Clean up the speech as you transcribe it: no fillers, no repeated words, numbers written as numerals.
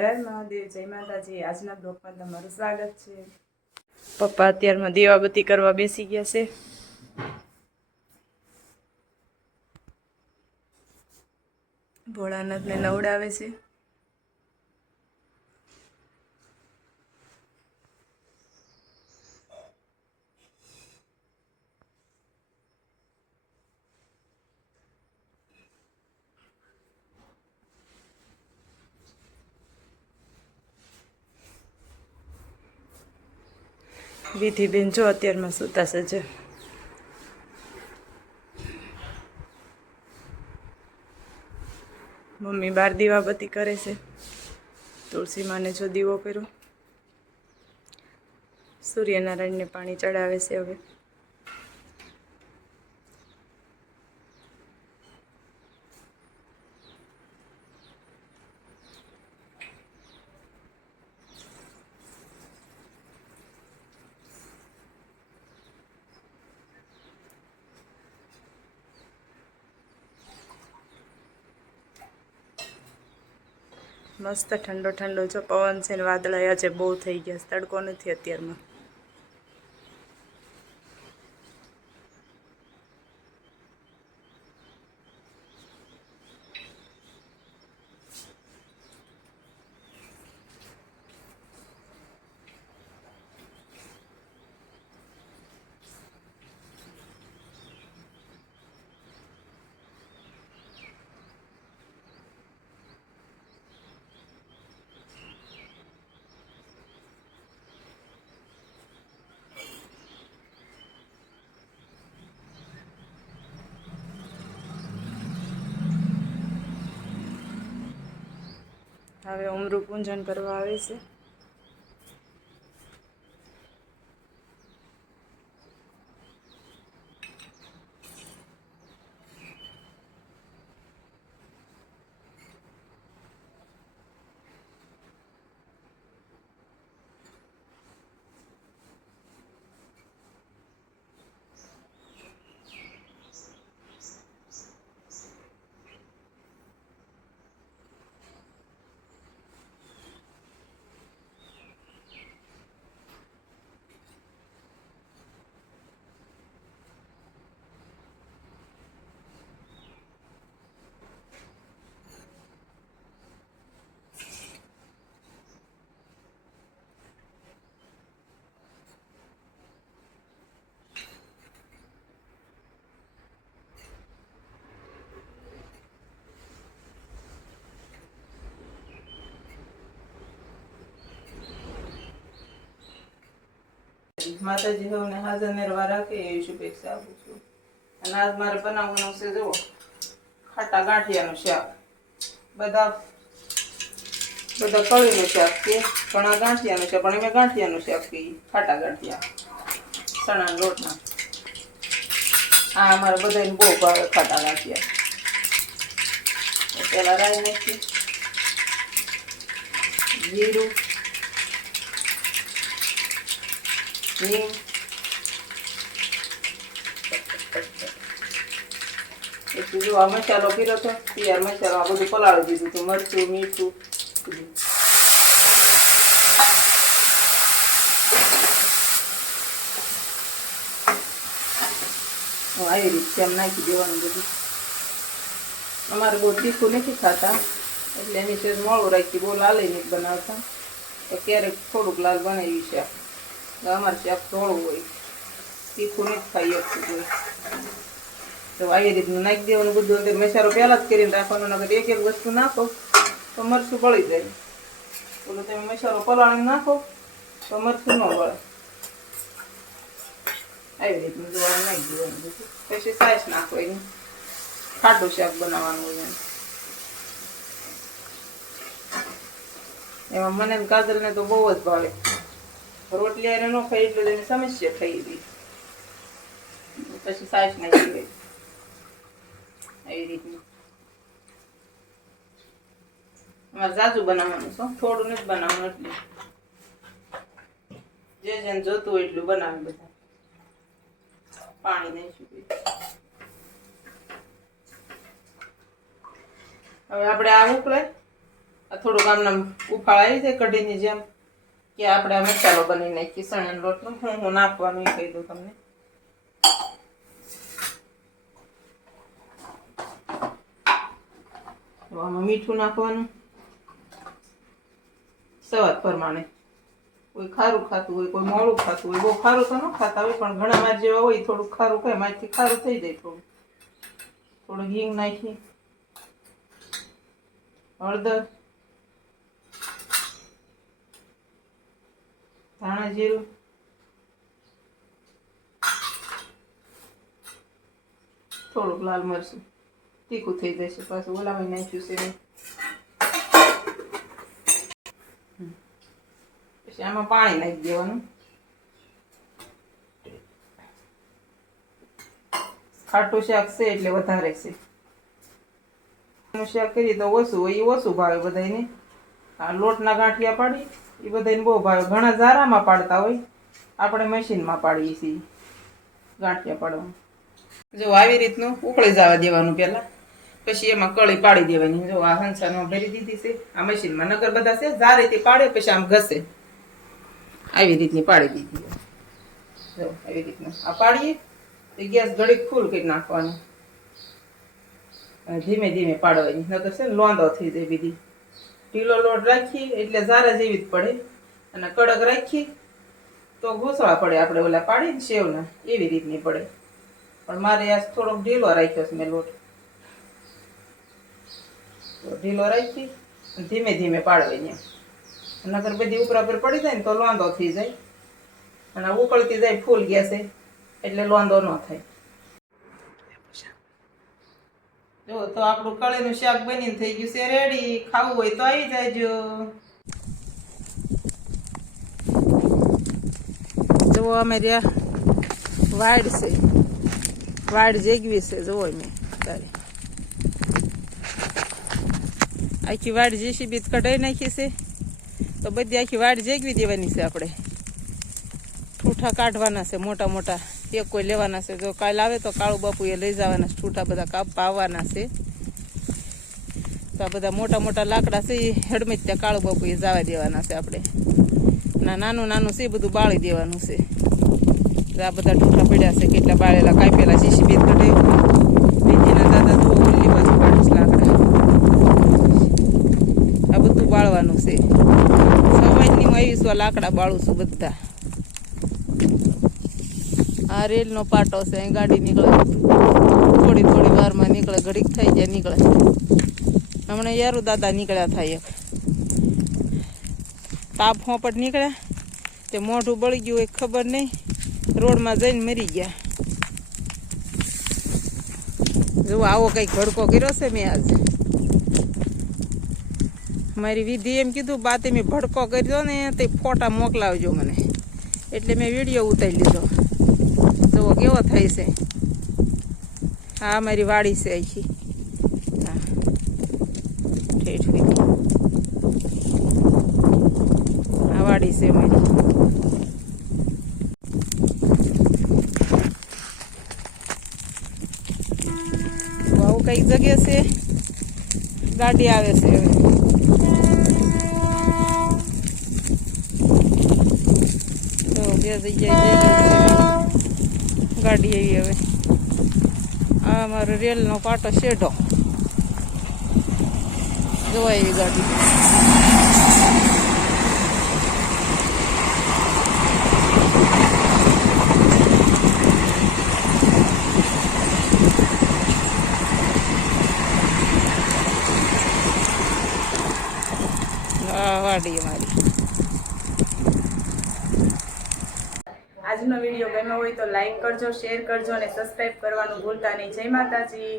હર હર મહાદેવ, જય માતાજી। આજના બ્લોગમાં તમારું સ્વાગત છે। પપ્પા અત્યારમાં દીવાબત્તી કરવા બેસી ગયા છે। ભોળાનાથને નવડાવે છે। વિધિબેન જો અત્યારમાં સૂતા છે। મમ્મી બાર દીવાબત્તી કરે છે। તુલસી માને જો દીવો કર્યો। સૂર્યનારાયણને પાણી ચડાવે છે હવે। મસ્ત ઠંડો ઠંડો જો પવન છે ને વાદળા આજે બહુ થઈ ગયા, તડકો નથી અત્યારમાં। હવે ઉમરું પૂજન કરવા આવે છે। માતાજી હોને હાજર નિર્વા રાખે એવી શુભેચ્છા આપું છું। અને આજ મારે બનાવવાનું છે જો ખાટા ગાંઠિયાનું શાક। બધા કળીનું શાક કે ઘણા ગાંઠિયાનું શાક, પણ અમે ગાંઠિયાનું શાક કહીએ, ખાટા ગાંઠિયા ચણાના લોટના। આ અમારે બધાને બહુ ભાવે ખાટા ગાંઠિયા। પેલા રાઈ નાખીએ, જીરું, હિંગ, પછી જો આ મસાલો કર્યો હતો તૈયાર મસાલો, આ બધું પલાળી દીધું હતું, મરચું, મીઠું આવી રીતે એમ નાખી દેવાનું બધું। અમારે બહુ તીખું નથી ખાતા એટલે એની સેજ મોળું રાખી, બહુ લાલ નથી બનાવતા, તો ક્યારેક થોડુંક લાલ બનાવી શાક। અમારે શાક થોડું હોય, તીખું નથી ખાઈ શકતું કોઈ, તો આવી રીતનું નાખી દેવાનું બધું અંદર। મસાલો પહેલાં જ કરીને રાખવાનો, નકર એક એક વસ્તુ નાખો તો મરચું બળી જાય। બોલો તમે મસાલો પલાળીને નાખો તો મરચું ન બળે। આવી રીતનું જોવાનું નાખી દેવાનું બધું, પછી સાઈસ નાખવાની, ખાટું શાક બનાવવાનું હોય એમાં। મને કાજલને તો બહુ જ ભાવે, રોટલી આરે ન ખાઈ એટલે એને સમસ્યા થઈ હતી, પછી સાઈસ નાખી હોય આવી રીતનું। અમારે જાજુ બનાવવાનું છે, થોડું નથી બનાવવાનું, એટલે જેને જોતું હોય એટલું બનાવે બધા। પાણી નાખ્યું, હવે આપણે આ ઉકળે આ થોડુંક આમને ઉફાળ આવી જાય કઢીની જેમ કે આપણે આ મસાલો બનાવી નાખીએ ચણાના લોટનો. હું નાખવાનું એ કહી દઉં તમને. આમાં મીઠું નાખવાનું સ્વાદ પ્રમાણે. કોઈ ખારું ખાતું હોય, કોઈ મોળું ખાતું હોય. બહુ ખારું તો ન ખાતા હોય, પણ ઘણા માર જેવા હોય થોડુંક ખારું ખાય. મારથી ખારું થઈ જાય થોડું. થોડું હિંગ નાખી, હળદર, ધાણા જીરું, થોડુંક લાલ મરચું. તીખું થઈ જશે. પાછું ઓલામાં નાખ્યું છે મેં. પછી આમાં પાણી નાખી દેવાનું. ખાટું શાક છે એટલે વધારે છે. શાક કરીએ તો ઓછું હોય, એ ઓછું ભાવે બધાને. આ લોટના ગાંઠિયા પાડી એ બધાને બહુ ભાવે. ઘણા ઝારામાં પાડતા હોય, આપણે મશીનમાં પાડીએ છીએ ગાંઠિયા પાડવા. જો આવી રીતનું ઉકળી જવા દેવાનું પહેલા, પછી એમાં કળી પાડી દેવાની. જો આ હંસાનો ભરી દીધી છે. આ મશીનમાં નગર બધા છે ઝારેથી પાડે, પછી આમ ઘસે. આવી રીતની પાડી દીધી. જો આવી રીતનું આ પાડીએ તો ગેસ ઘડીક ફૂલ કરી નાખવાનું. ધીમે ધીમે પાડવાની, નકર છે ને લોંદો થઈ જાય બીજી. ઢીલો લોટ રાખી એટલે ઝારા જેવી જ પડે, અને કડક રાખી તો ઘૂસવા પડે. આપણે ઓલા પાડીને સેવના એવી રીતની પડે. પણ મારે આ થોડોક ઢીલો રાખ્યો છે મેં લોટ. ઢીલો રાખી ધીમે ધીમે પાડવાની. નકર બધી ઉપરા પર પડી જાય ને તો લોંદો થઈ જાય, અને ઉકળતી જાય ફૂલ ગેસે એટલે લોંદો ન થાય. જો તો આપણું કળીનું શાક બનીને થઈ ગયું છે રેડી. ખાવું હોય તો આવી જાયજો. જુઓ અમે રહ્યા વાડ છે, વાડ જેગવી છે. જુઓ મેં તારે આખી વાડ જેસીબી કઢાઈ નાખી છે, તો બધી આખી વાડ જેગવી દેવાની છે. આપણે ઠૂઠા કાઢવાના છે મોટા મોટા, એક કોઈ લેવાના છે. જો કાલ આવે તો કાળુ બાપુએ લઈ જવાના છે ઠૂઠા, બધા કાપવા આવવાના છે. તો આ બધા મોટા મોટા લાકડા છે એ હેડમેજ ત્યાં કાળુ બાપુએ જવા દેવાના છે. આપણે નાનું નાનું છે બધું બાળી દેવાનું છે. આ બધા ઠૂઠા પડ્યા છે, કેટલા બાળેલા કાપેલા જીસીબી કઢાયું. બીજીના દાદા તો ઓલી બાજુ પાડું લાકડા. આ બધું બાળવાનું છે. સવારની હું આવીશું, લાકડા બાળું છું બધા. આ રેલનો પાટો છે, અહીં ગાડી નીકળે, થોડી થોડી વારમાં નીકળે, ઘડીક થઈ જાય નીકળે. હમણાં યારું દાદા નીકળ્યા થાય. એક તાપ હોપટ નીકળ્યા તે મોઢું બળી ગયું હોય ખબર નહીં, રોડમાં જઈને મરી ગયા. જો આવો કંઈક ભડકો કર્યો છે મેં આજ. મારી વિધિ એમ કીધું બા તમે ભડકો કર્યો ને તે ફોટા મોકલાવજો મને, એટલે મેં વિડીયો ઉતારી લીધો. જુઓ કેવો થાય છે. હા મારી વાડી છે આખી. હા ઠેઠ આ વાડી છે મારી. આવું કઈક જગ્યા છે, ગાડી આવે છે હવે. તો બે જગ્યાએ ગાડી આવી હવે. આ અમારો રેલનો પાટો શેઢો. જોવાય એવી ગાડી. વાડી અમારી. આજનો વિડીયો ગમ્યો હોય તો લાઈક કરજો, શેર કરજો અને સબસ્ક્રાઈબ કરવાનું ભૂલતા નહીં. જય માતાજી.